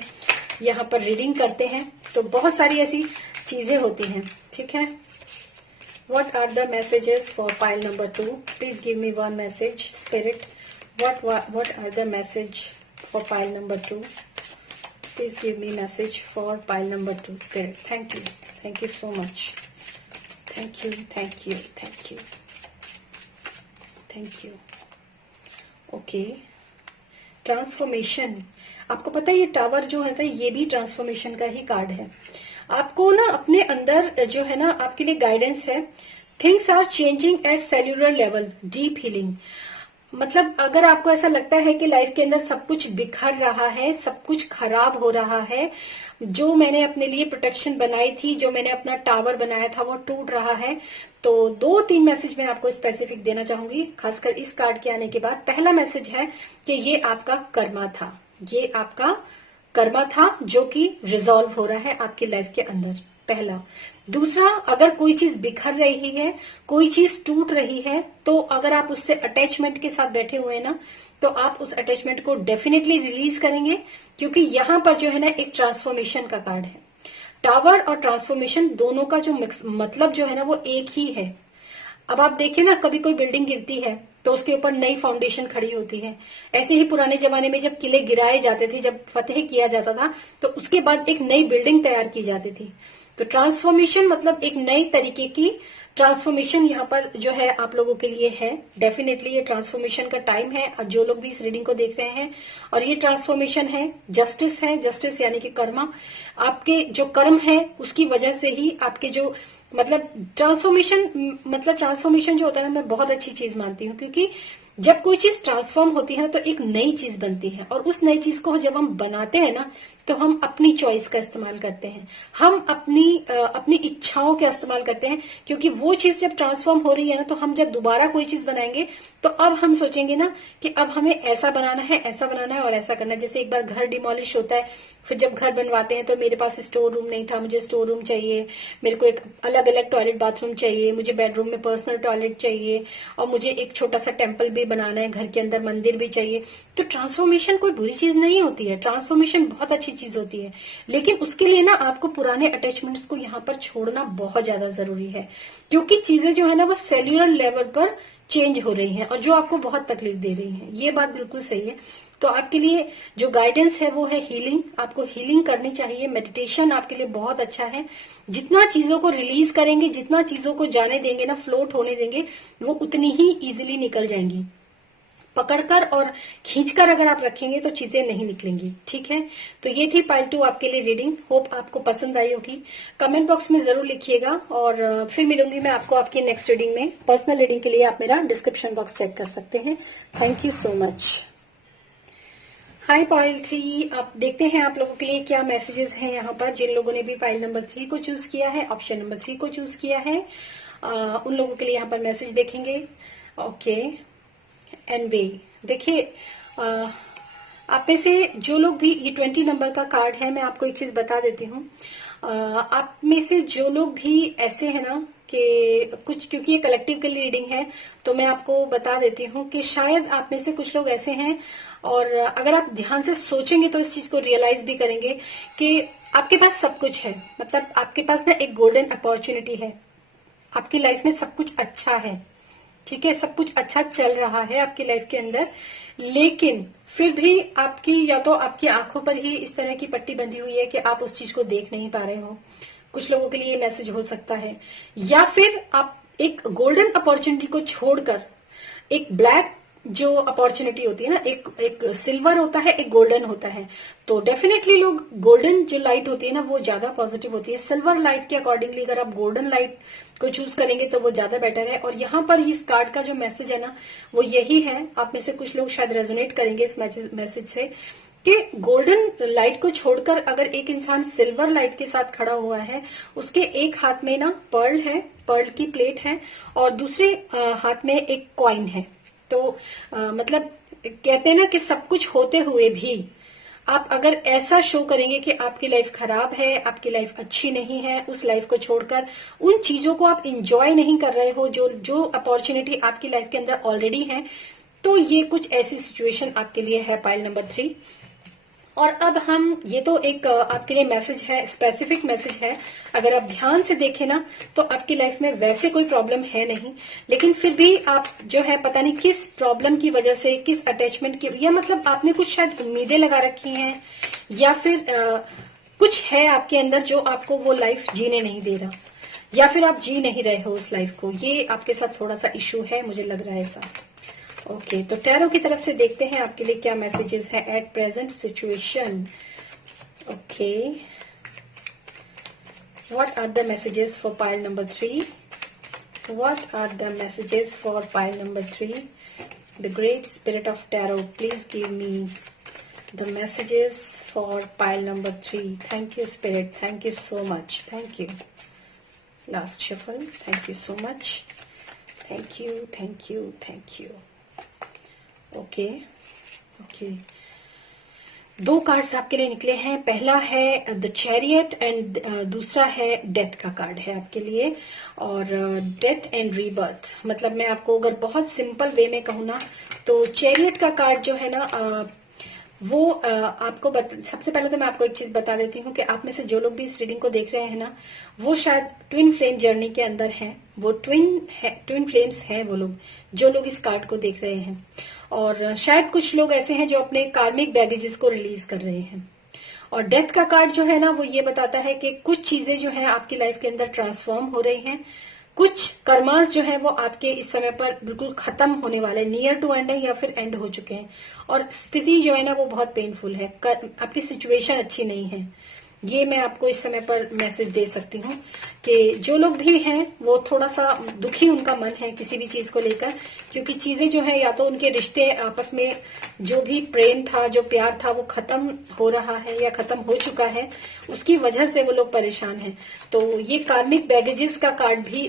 यहाँ पर रीडिंग करते हैं, तो बहुत सारी ऐसी चीजें होती हैं। ठीक है, what are the messages for pile number 2? Please give me one message, spirit. What are the message for pile number 2? Please give me message for pile number 2, spirit. Thank you so much. Thank you. Okay, transformation. आपको पता है ये tower जो है, ये भी transformation का ही card है। आपको ना अपने अंदर जो है ना, आपके लिए गाइडेंस है। Things are changing at cellular level, deep healing. मतलब अगर आपको ऐसा लगता है कि लाइफ के अंदर सब कुछ बिखर रहा है, सब कुछ खराब हो रहा है, जो मैंने अपने लिए प्रोटेक्शन बनाई थी, जो मैंने अपना टावर बनाया था, वो टूट रहा है, तो 2-3 मैसेज मैं आपको स्पेसिफिक देना चाहूंगी, खासकर इस कार्ड के आने के बाद। पहला मैसेज है कि ये आपका कर्मा था, ये आपका कर्मा था जो कि रिजॉल्व हो रहा है आपकी लाइफ के अंदर, पहला। दूसरा, अगर कोई चीज बिखर रही है, कोई चीज टूट रही है, तो अगर आप उससे अटैचमेंट के साथ बैठे हुए हैं ना, तो आप उस अटैचमेंट को डेफिनेटली रिलीज करेंगे, क्योंकि यहाँ पर जो है ना एक ट्रांसफॉर्मेशन का कार्ड है। टावर और ट्रांसफॉर्मेशन दोनों का जो मतलब जो है ना वो एक ही है। अब आप देखिए ना, कभी कोई बिल्डिंग गिरती है तो उसके ऊपर नई फाउंडेशन खड़ी होती है। ऐसे ही पुराने जमाने में जब किले गिराए जाते थे, जब फतेह किया जाता था, तो उसके बाद एक नई बिल्डिंग तैयार की जाती थी। तो ट्रांसफॉर्मेशन मतलब एक नई तरीके की ट्रांसफॉर्मेशन यहाँ पर जो है आप लोगों के लिए है। डेफिनेटली ये ट्रांसफॉर्मेशन का टाइम है, जो लोग भी इस रीडिंग को देख रहे हैं। और ये ट्रांसफॉर्मेशन है, जस्टिस है, जस्टिस यानी कि कर्मा। आपके जो कर्म है उसकी वजह से ही आपके जो ट्रांसफॉर्मेशन जो होता है ना, मैं बहुत अच्छी चीज मानती हूँ, क्योंकि जब कोई चीज ट्रांसफॉर्म होती है ना तो एक नई चीज बनती है, और उस नई चीज को जब हम बनाते हैं ना तो हम अपनी चॉइस का इस्तेमाल करते हैं, हम अपनी इच्छाओं का इस्तेमाल करते हैं, क्योंकि वो चीज जब ट्रांसफॉर्म हो रही है ना तो हम जब दोबारा कोई चीज बनाएंगे तो अब हम सोचेंगे ना कि अब हमें ऐसा बनाना है, ऐसा बनाना है और ऐसा करना है। जैसे एक बार घर डिमोलिश होता है, फिर जब घर बनवाते हैं तो मेरे पास स्टोर रूम नहीं था, मुझे स्टोर रूम चाहिए, मेरे को एक अलग अलग टॉयलेट बाथरूम चाहिए, मुझे बेडरूम में पर्सनल टॉयलेट चाहिए, और मुझे एक छोटा सा टेम्पल भी बनाना है, घर के अंदर मंदिर भी चाहिए। तो ट्रांसफॉर्मेशन कोई बुरी चीज नहीं होती है, ट्रांसफॉर्मेशन बहुत अच्छी चीज होती है, लेकिन उसके लिए ना आपको पुराने अटैचमेंट्स को यहाँ पर छोड़ना बहुत ज्यादा जरूरी है, क्योंकि चीजें जो है ना वो सेल्यूलर लेवल पर चेंज हो रही हैं और जो आपको बहुत तकलीफ दे रही हैं। ये बात बिल्कुल सही है। तो आपके लिए जो गाइडेंस है वो है हीलिंग, आपको हीलिंग करनी चाहिए। मेडिटेशन आपके लिए बहुत अच्छा है। जितना चीजों को रिलीज करेंगे, जितना चीजों को जाने देंगे ना, फ्लोट होने देंगे, वो उतनी ही इजीली निकल जाएंगी। पकड़कर और खींचकर अगर आप रखेंगे तो चीजें नहीं निकलेंगी। ठीक है, तो ये थी पाइल 2 आपके लिए रीडिंग। होप आपको पसंद आई होगी। कमेंट बॉक्स में जरूर लिखिएगा, और फिर मिलूंगी मैं आपको आपकी नेक्स्ट रीडिंग में। पर्सनल रीडिंग के लिए आप मेरा डिस्क्रिप्शन बॉक्स चेक कर सकते हैं। Thank you so much. Hi pile 3, आप देखते हैं आप लोगों के लिए क्या मैसेजेस हैं यहाँ पर। जिन लोगों ने भी पाइल नंबर 3 को चूज किया है, ऑप्शन नंबर 3 को चूज किया है, उन लोगों के लिए यहाँ पर मैसेज देखेंगे। ओके, एंड वे देखिए, आप में से जो लोग भी, ये 20 नंबर का कार्ड है, मैं आपको एक चीज बता देती हूँ। आप में से जो लोग भी ऐसे हैं ना कि कुछ, क्योंकि ये कलेक्टिव के लिए रीडिंग है तो मैं आपको बता देती हूँ कि शायद आप में से कुछ लोग ऐसे हैं, और अगर आप ध्यान से सोचेंगे तो इस चीज को रियलाइज भी करेंगे कि आपके पास सब कुछ है। मतलब आपके पास ना एक गोल्डन अपॉर्चुनिटी है, आपकी लाइफ में सब कुछ अच्छा है। ठीक है, सब कुछ अच्छा चल रहा है आपकी लाइफ के अंदर, लेकिन फिर भी आपकी, या तो आपकी आंखों पर ही इस तरह की पट्टी बंधी हुई है कि आप उस चीज को देख नहीं पा रहे हो। कुछ लोगों के लिए मैसेज हो सकता है, या फिर आप एक गोल्डन अपॉर्चुनिटी को छोड़कर एक ब्लैक जो अपॉर्चुनिटी होती है ना, एक सिल्वर होता है, एक गोल्डन होता है। तो डेफिनेटली लोग, गोल्डन जो लाइट होती है ना वो ज्यादा पॉजिटिव होती है। सिल्वर लाइट के अकॉर्डिंगली अगर आप गोल्डन लाइट को चूज करेंगे तो वो ज्यादा बेटर है। और यहाँ पर इस कार्ड का जो मैसेज है ना वो यही है। आप में से कुछ लोग शायद रेजोनेट करेंगे इस मैसेज से, कि गोल्डन लाइट को छोड़कर अगर एक इंसान सिल्वर लाइट के साथ खड़ा हुआ है, उसके एक हाथ में ना पर्ल है, पर्ल की प्लेट है, और दूसरे हाथ में एक कॉइन है। तो मतलब कहते हैं ना कि सब कुछ होते हुए भी आप अगर ऐसा शो करेंगे कि आपकी लाइफ खराब है, आपकी लाइफ अच्छी नहीं है, उस लाइफ को छोड़कर उन चीजों को आप इंजॉय नहीं कर रहे हो जो जो अपॉर्चुनिटी आपकी लाइफ के अंदर ऑलरेडी है, तो ये कुछ ऐसी सिचुएशन आपके लिए है पाइल नंबर 3। और अब हम, ये तो एक आपके लिए मैसेज है, स्पेसिफिक मैसेज है। अगर आप ध्यान से देखें ना तो आपकी लाइफ में वैसे कोई प्रॉब्लम है नहीं, लेकिन फिर भी आप जो है पता नहीं किस प्रॉब्लम की वजह से, किस अटैचमेंट की, या मतलब आपने कुछ शायद उम्मीदें लगा रखी हैं, या फिर कुछ है आपके अंदर जो आपको वो लाइफ जीने नहीं दे रहा, या फिर आप जी नहीं रहे हो उस लाइफ को। ये आपके साथ थोड़ा सा इशू है, मुझे लग रहा है ऐसा। ओके, तो टैरो की तरफ से देखते हैं आपके लिए क्या मैसेजेस है at present situation. Okay, what are the messages for pile number 3? What are the messages for pile number 3? The great spirit of tarot, please give me the messages for pile number 3. Thank you spirit, thank you so much, thank you. Last shuffle, thank you so much, thank you, thank you, thank you. Okay okay, 2 cards आपके लिए निकले हैं। पहला है the chariot and दूसरा है death का card है आपके लिए। और डेथ एंड रीबर्थ, मतलब मैं आपको अगर बहुत सिंपल वे में कहूँ ना तो चैरियट का कार्ड जो है ना वो आपको सबसे पहले तो मैं आपको एक चीज बता देती हूँ कि आप में से जो लोग भी इस रीडिंग को देख रहे हैं ना वो शायद ट्विन फ्लेम जर्नी के अंदर हैं। वो ट्विन फ्लेम्स हैं वो लोग जो लोग इस कार्ड को देख रहे हैं। और शायद कुछ लोग ऐसे हैं जो अपने कार्मिक बैगेजेस को रिलीज कर रहे हैं। और डेथ का कार्ड जो है ना वो ये बताता है कि कुछ चीजें जो है आपकी लाइफ के अंदर ट्रांसफॉर्म हो रही हैं, कुछ कर्मास जो है वो आपके इस समय पर बिल्कुल खत्म होने वाले, नियर टू एंड है या फिर एंड हो चुके हैं। और स्थिति जो है ना वो बहुत पेनफुल है, आपकी सिचुएशन अच्छी नहीं है। ये मैं आपको इस समय पर मैसेज दे सकती हूँ कि जो लोग भी हैं वो थोड़ा सा दुखी उनका मन है किसी भी चीज को लेकर, क्योंकि चीजें जो है या तो उनके रिश्ते आपस में जो भी प्रेम था, जो प्यार था, वो खत्म हो रहा है या खत्म हो चुका है, उसकी वजह से वो लोग परेशान हैं। तो ये कार्मिक बैगेजेस का कार्ड भी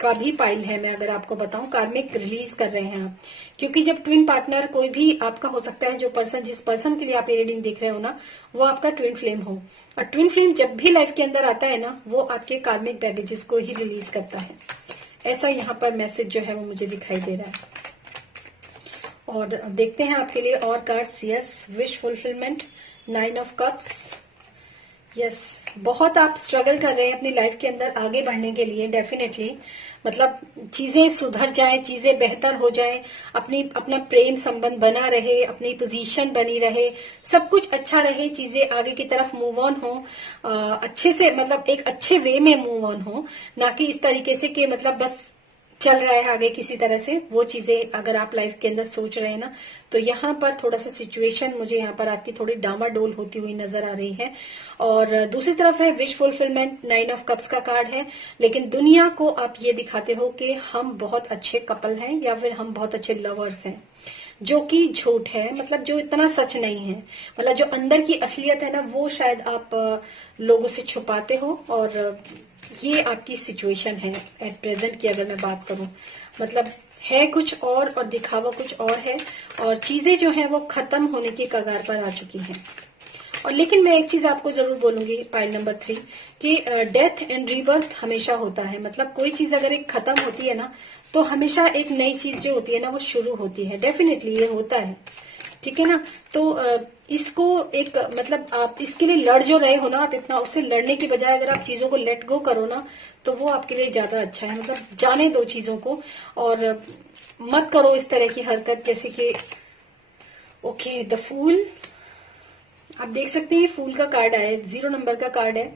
का भी पाइल है। मैं अगर आपको बताऊं, कार्मिक रिलीज कर रहे हैं आप, क्योंकि जब ट्विन पार्टनर कोई भी आपका हो सकता है, जो पर्सन जिस पर्सन के लिए आप ये रीडिंग देख रहे हो ना, वो आपका ट्विन फ्लेम हो, और ट्विन फ्लेम जब भी लाइफ के अंदर आता है ना, वो आपके कार्मिक बैगेजेस को ही रिलीज करता है। ऐसा यहाँ पर मैसेज जो है वो मुझे दिखाई दे रहा है। और देखते हैं आपके लिए और cards. Yes, wish fulfilment, 9 of cups. Yes, बहुत आप स्ट्रगल कर रहे हैं अपनी लाइफ के अंदर आगे बढ़ने के लिए। डेफिनेटली मतलब चीजें सुधर जाए, चीजें बेहतर हो जाए, अपना प्रेम संबंध बना रहे, अपनी पोजीशन बनी रहे, सब कुछ अच्छा रहे, चीजें आगे की तरफ मूव ऑन हो, अच्छे से, मतलब एक अच्छे वे में मूव ऑन हो, ना कि इस तरीके से कि मतलब बस चल रहा है आगे किसी तरह से। वो चीजें अगर आप लाइफ के अंदर सोच रहे हैं ना, तो यहाँ पर थोड़ा सा सिचुएशन मुझे यहाँ पर आपकी थोड़ी डामाडोल होती हुई नजर आ रही है। और दूसरी तरफ है विश फुलफिलमेंट, 9 ऑफ कप्स का कार्ड है, लेकिन दुनिया को आप ये दिखाते हो कि हम बहुत अच्छे कपल हैं या फिर हम बहुत अच्छे लवर्स हैं, जो कि झूठ है, मतलब जो इतना सच नहीं है। मतलब जो अंदर की असलियत है ना, वो शायद आप लोगों से छुपाते हो। और ये आपकी सिचुएशन है एट प्रेजेंट की अगर मैं बात करूं, मतलब है कुछ और दिखावा कुछ और है, और चीजें जो है वो खत्म होने की कगार पर आ चुकी हैं। और लेकिन मैं एक चीज आपको जरूर बोलूंगी, पाइल नंबर 3, कि डेथ एंड रीबर्थ हमेशा होता है। मतलब कोई चीज अगर एक खत्म होती है ना, तो हमेशा एक नई चीज जो होती है ना, वो शुरू होती है। डेफिनेटली ये होता है, ठीक है ना। तो इसको एक, मतलब आप इसके लिए लड़ जो रहे हो ना, आप इतना उससे लड़ने की बजाय अगर आप चीजों को लेट गो करो ना, तो वो आपके लिए ज्यादा अच्छा है। मतलब जाने दो चीजों को, और मत करो इस तरह की हरकत, जैसे कि ओके द फूल। आप देख सकते हैं फूल का कार्ड आया है, 0 नंबर का कार्ड है।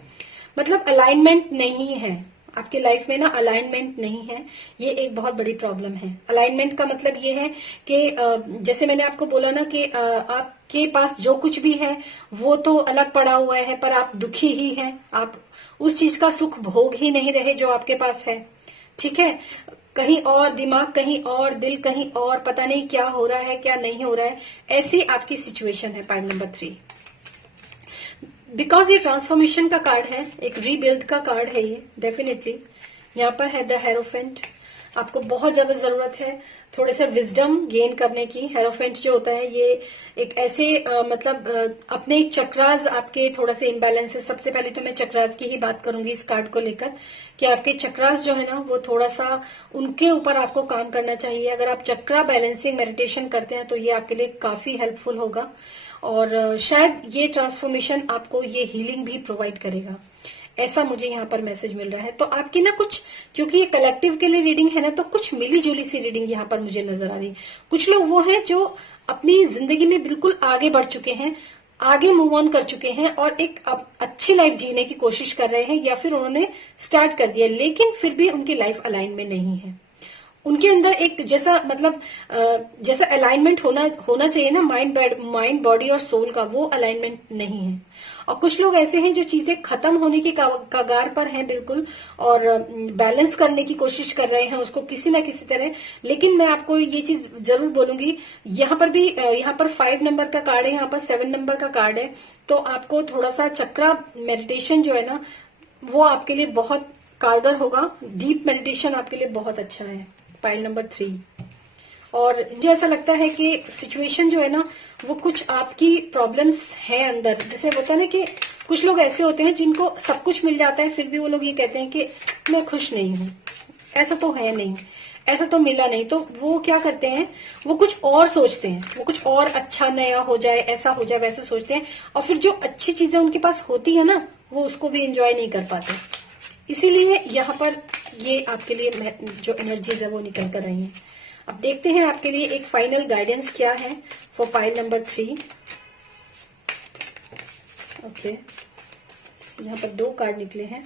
मतलब अलाइनमेंट नहीं है आपके लाइफ में ना, अलाइनमेंट नहीं है, ये एक बहुत बड़ी प्रॉब्लम है। अलाइनमेंट का मतलब ये है कि जैसे मैंने आपको बोला ना कि आपके पास जो कुछ भी है वो तो अलग पड़ा हुआ है, पर आप दुखी ही हैं, आप उस चीज का सुख भोग ही नहीं रहे जो आपके पास है, ठीक है। कहीं और दिमाग, कहीं और दिल, कहीं और, पता नहीं क्या हो रहा है क्या नहीं हो रहा है, ऐसी आपकी सिचुएशन है। पॉइंट नंबर 3, बिकॉज ये ट्रांसफॉर्मेशन का कार्ड है, एक रीबिल्ड का कार्ड है ये। डेफिनेटली यहाँ पर है द हेरोफेंट। आपको बहुत ज्यादा जरूरत है थोड़े से विजडम गेन करने की। हेरोफेंट जो होता है ये एक ऐसे मतलब अपने चक्रास आपके थोड़ा से इम्बैलेंस है। सबसे पहले तो मैं चक्रास की ही बात करूंगी इस कार्ड को लेकर, कि आपके चक्रास जो है ना, वो थोड़ा सा उनके ऊपर आपको काम करना चाहिए। अगर आप चक्रा बैलेंसिंग मेडिटेशन करते हैं तो ये आपके लिए काफी हेल्पफुल होगा, और शायद ये ट्रांसफॉर्मेशन आपको ये हीलिंग भी प्रोवाइड करेगा, ऐसा मुझे यहाँ पर मैसेज मिल रहा है। तो आपकी ना कुछ, क्योंकि ये कलेक्टिव के लिए रीडिंग है ना, तो कुछ मिली जुली सी रीडिंग यहाँ पर मुझे नजर आ रही है। कुछ लोग वो हैं जो अपनी जिंदगी में बिल्कुल आगे बढ़ चुके हैं, आगे मूव ऑन कर चुके हैं, और एक अच्छी लाइफ जीने की कोशिश कर रहे हैं, या फिर उन्होंने स्टार्ट कर दिया, लेकिन फिर भी उनकी लाइफ अलाइन में नहीं है। उनके अंदर एक जैसा, मतलब जैसा अलाइनमेंट होना चाहिए ना, माइंड बॉडी और सोल का, वो अलाइनमेंट नहीं है। और कुछ लोग ऐसे हैं जो चीजें खत्म होने की कगार पर हैं बिल्कुल, और बैलेंस करने की कोशिश कर रहे हैं उसको किसी ना किसी तरह। लेकिन मैं आपको ये चीज जरूर बोलूंगी, यहाँ पर भी, यहाँ पर 5 नंबर का कार्ड है, यहाँ पर 7 नंबर का कार्ड है। तो आपको थोड़ा सा चक्रा मेडिटेशन जो है ना, वो आपके लिए बहुत कारगर होगा। डीप मेडिटेशन आपके लिए बहुत अच्छा है। Pile number 3। और मुझे ऐसा लगता है कि सिचुएशन जो है ना, वो कुछ आपकी प्रॉब्लम्स है अंदर। जैसे होता है ना कि कुछ लोग ऐसे होते हैं जिनको सब कुछ मिल जाता है, फिर भी वो लोग ये कहते हैं कि मैं खुश नहीं हूं, ऐसा तो है नहीं, ऐसा तो मिला नहीं। तो वो क्या करते हैं, वो कुछ और सोचते हैं, वो कुछ और अच्छा नया हो जाए, ऐसा हो जाए, वैसा सोचते हैं, और फिर जो अच्छी चीजें उनके पास होती है ना, वो उसको भी एंजॉय नहीं कर पाते। इसीलिए यहाँ पर ये आपके लिए जो एनर्जीज है वो निकल कर रही हैं। अब देखते हैं आपके लिए एक फाइनल गाइडेंस क्या है फॉर पाइल नंबर 3। ओके, यहाँ पर 2 कार्ड निकले हैं।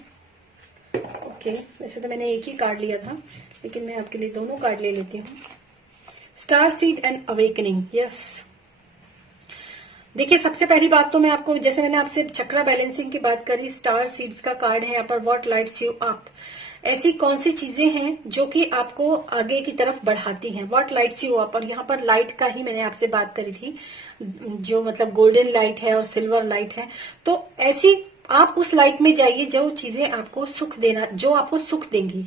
ओके, वैसे तो मैंने एक ही कार्ड लिया था, लेकिन मैं आपके लिए दोनों कार्ड ले लेती हूँ। Star seed and awakening. Yes, देखिए, सबसे पहली बात तो मैं आपको, जैसे मैंने आपसे चक्रा बैलेंसिंग की बात करी, स्टार सीड्स का कार्ड है यहाँ पर, व्हाट लाइट्स यू अप, ऐसी कौन सी चीजें हैं जो कि आपको आगे की तरफ बढ़ाती हैं, व्हाट लाइट्स यू अप। और यहाँ पर लाइट का ही मैंने आपसे बात करी थी, जो मतलब गोल्डन लाइट है और सिल्वर लाइट है। तो ऐसी आप उस लाइट में जाइए जो चीजें आपको सुख देना, जो आपको सुख देंगी,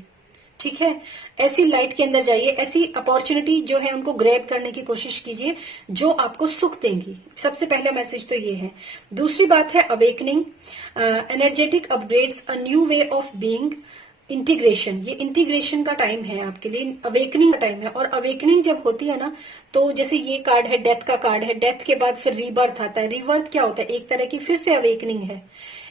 ठीक है, ऐसी लाइट के अंदर जाइए, ऐसी अपॉर्चुनिटी जो है उनको ग्रैब करने की कोशिश कीजिए जो आपको सुख देंगी। सबसे पहला मैसेज तो ये है। दूसरी बात है awakening, energetic upgrades, a new way of being, integration. ये इंटीग्रेशन का टाइम है आपके लिए, अवेकनिंग का टाइम है। और अवेकनिंग जब होती है ना, तो जैसे ये कार्ड है, डेथ का कार्ड है, डेथ के बाद फिर रीबर्थ आता है। रीबर्थ क्या होता है, एक तरह की फिर से अवेकनिंग है,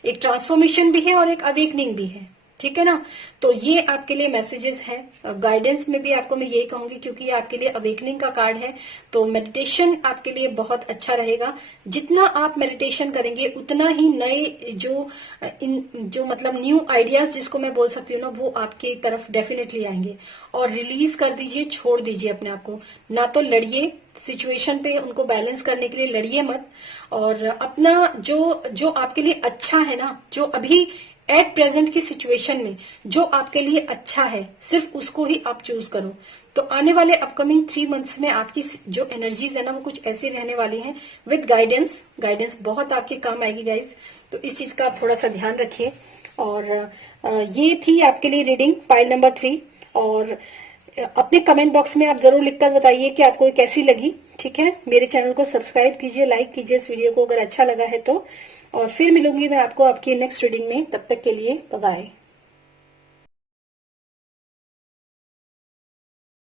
एक ट्रांसफॉर्मेशन भी है और एक अवेकनिंग भी है, ठीक है ना। तो ये आपके लिए मैसेजेस हैं। गाइडेंस में भी आपको मैं यही कहूंगी, क्योंकि ये आपके लिए अवेकनिंग का कार्ड है, तो मेडिटेशन आपके लिए बहुत अच्छा रहेगा। जितना आप मेडिटेशन करेंगे उतना ही नए जो मतलब न्यू आइडियाज जिसको मैं बोल सकती हूँ ना, वो आपकी तरफ डेफिनेटली आएंगे। और रिलीज कर दीजिए, छोड़ दीजिए अपने आप को, ना तो लड़िए सिचुएशन पे, उनको बैलेंस करने के लिए लड़िए मत। और अपना जो आपके लिए अच्छा है ना, जो अभी एट प्रेजेंट की सिचुएशन में जो आपके लिए अच्छा है, सिर्फ उसको ही आप चूज करो। तो आने वाले अपकमिंग 3 मंथ्स में आपकी जो एनर्जीज है ना, वो कुछ ऐसी रहने वाली हैं विद गाइडेंस। गाइडेंस बहुत आपके काम आएगी गाइस, तो इस चीज का आप थोड़ा सा ध्यान रखिए। और ये थी आपके लिए रीडिंग पाइल नंबर 3। और अपने कमेंट बॉक्स में आप जरूर लिखकर बताइए कि आपको ये कैसी लगी, ठीक है। मेरे चैनल को सब्सक्राइब कीजिए, लाइक कीजिए इस वीडियो को अगर अच्छा लगा है तो। और फिर मिलूंगी मैं आपको आपकी नेक्स्ट रीडिंग में, तब तक के लिए बाय बाय।